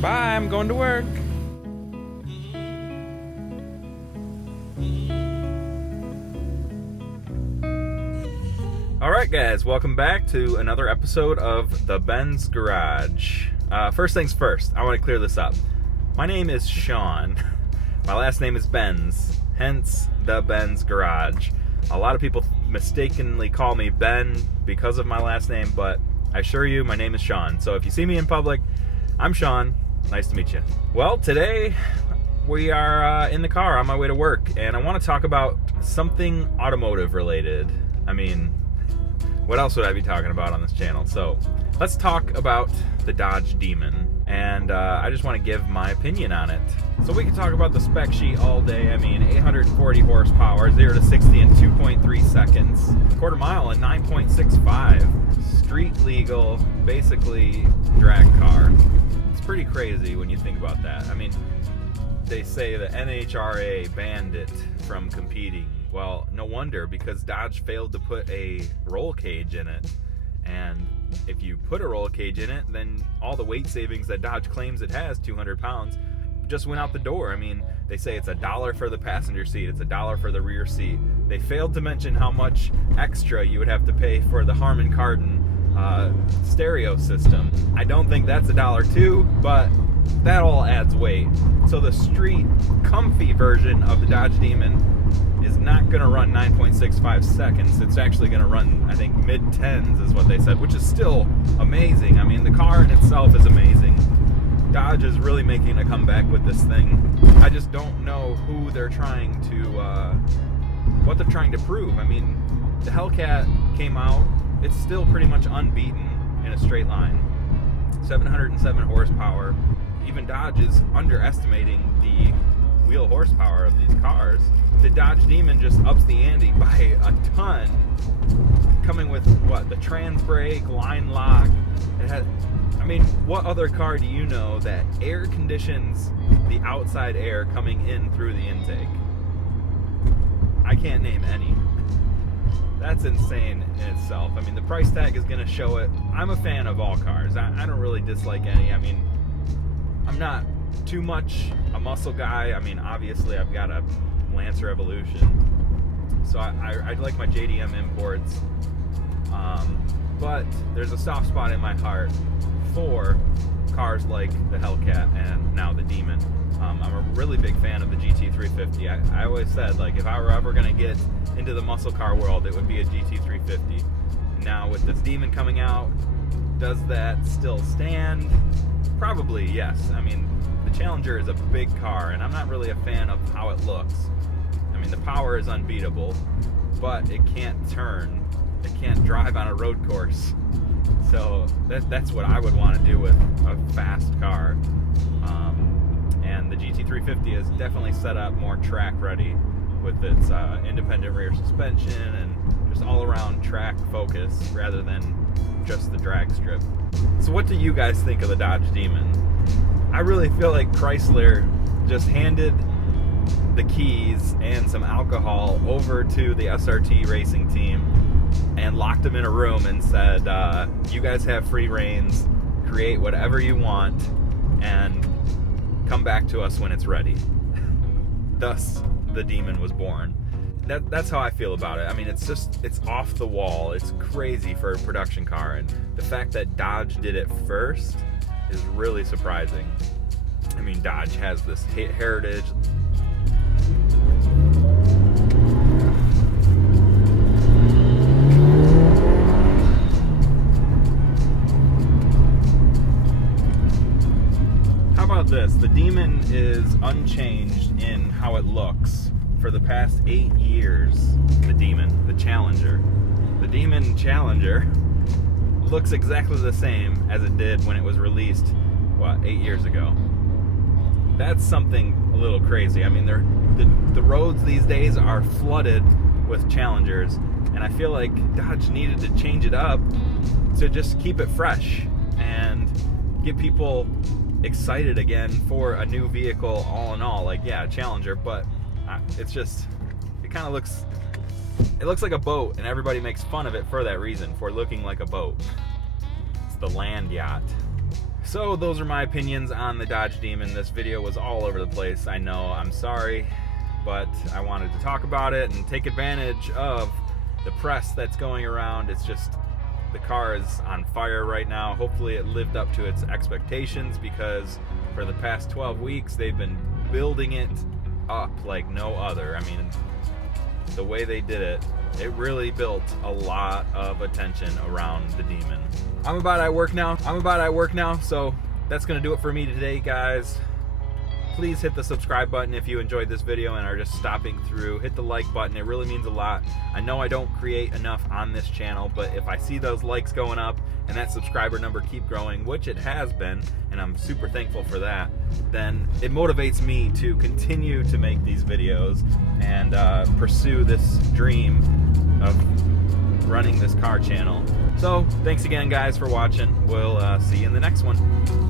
Bye, I'm going to work. Alright guys, welcome back to another episode of The Ben's Garage. First things first, I want to clear this up. My name is Shaun. My last name is Ben's, hence The Ben's Garage. A lot of people mistakenly call me Ben because of my last name, but I assure you my name is Shaun. So if you see me in public, I'm Shaun. Nice to meet you. Well, today we are in the car on my way to work, and I want to talk about something automotive related. I mean, what else would I be talking about on this channel? So let's talk about the Dodge Demon, and I just want to give my opinion on it. So we can talk about the spec sheet all day. I mean, 840 horsepower, 0 to 60 in 2.3 seconds, quarter mile in 9.65, street legal, basically drag car. It's pretty crazy when you think about that. I mean, they say the NHRA banned it from competing. Well, no wonder, because Dodge failed to put a roll cage in it. And if you put a roll cage in it, then all the weight savings that Dodge claims it has, 200 pounds, just went out the door. I mean, they say it's $1 for the passenger seat, it's $1 for the rear seat. They failed to mention how much extra you would have to pay for the Harman Kardon stereo system. I don't think that's $1 too, but that all adds weight. So the street comfy version of the Dodge Demon is not going to run 9.65 seconds. It's actually going to run, I think, mid-10s is what they said, which is still amazing. I mean, the car in itself is amazing. Dodge is really making a comeback with this thing. I just don't know who they're trying to, what they're trying to prove. I mean, the Hellcat came out. It's still pretty much unbeaten in a straight line. 707 horsepower. Even Dodge is underestimating the wheel horsepower of these cars. The Dodge Demon just ups the ante by a ton, coming with what, the trans brake, line lock. It has, I mean, what other car do you know that air conditions the outside air coming in through the intake? I can't name any. That's insane in itself. I mean, the price tag is going to show it. I'm a fan of all cars. I don't really dislike any. I mean, I'm not too much a muscle guy. I mean, obviously I've got a Lancer Evolution, so I like my JDM imports, but there's a soft spot in my heart for cars like the Hellcat and now the Demon. I'm a really big fan of the GT350. I always said, like, if I were ever going to get into the muscle car world, it would be a GT350. Now with this Demon coming out, does that still stand? Probably yes. I mean, the Challenger is a big car, and I'm not really a fan of how it looks. I mean, the power is unbeatable, but it can't turn. It can't drive on a road course. So that's what I would want to do with a fast car. And the GT350 is definitely set up more track ready with its independent rear suspension and just all around track focus rather than just the drag strip. So what do you guys think of the Dodge Demon? I really feel like Chrysler just handed the keys and some alcohol over to the SRT racing team and locked them in a room and said, you guys have free reins, create whatever you want, and come back to us when it's ready. Thus, the Demon was born. That's how I feel about it. I mean, it's off the wall. It's crazy for a production car, and the fact that Dodge did it first is really surprising. I mean, Dodge has this heritage. How about this? The Demon is unchanged in how it looks for the past 8 years. The Demon, the Challenger. The Demon Challenger looks exactly the same as it did when it was released, what, 8 years ago. That's something a little crazy. I mean, the roads these days are flooded with Challengers, and I feel like Dodge needed to change it up to just keep it fresh and get people excited again for a new vehicle all in all. Like, yeah, Challenger, but it's just, it kind of looks, it looks like a boat, and everybody makes fun of it for that reason, for looking like a boat. It's the land yacht. So those are my opinions on the Dodge Demon. This video was all over the place. I know, I'm sorry, but I wanted to talk about it and take advantage of the press that's going around. It's just, the car is on fire right now. Hopefully it lived up to its expectations, because for the past 12 weeks they've been building it up like no other. I mean, the way they did it, it really built a lot of attention around the Demon. I'm about at work now, so that's gonna do it for me today, guys. Please hit the subscribe button if you enjoyed this video and are just stopping through. Hit the like button, it really means a lot. I know I don't create enough on this channel, but if I see those likes going up and that subscriber number keep growing, which it has been, and I'm super thankful for that, then it motivates me to continue to make these videos and pursue this dream of running this car channel. So thanks again, guys, for watching. We'll see you in the next one.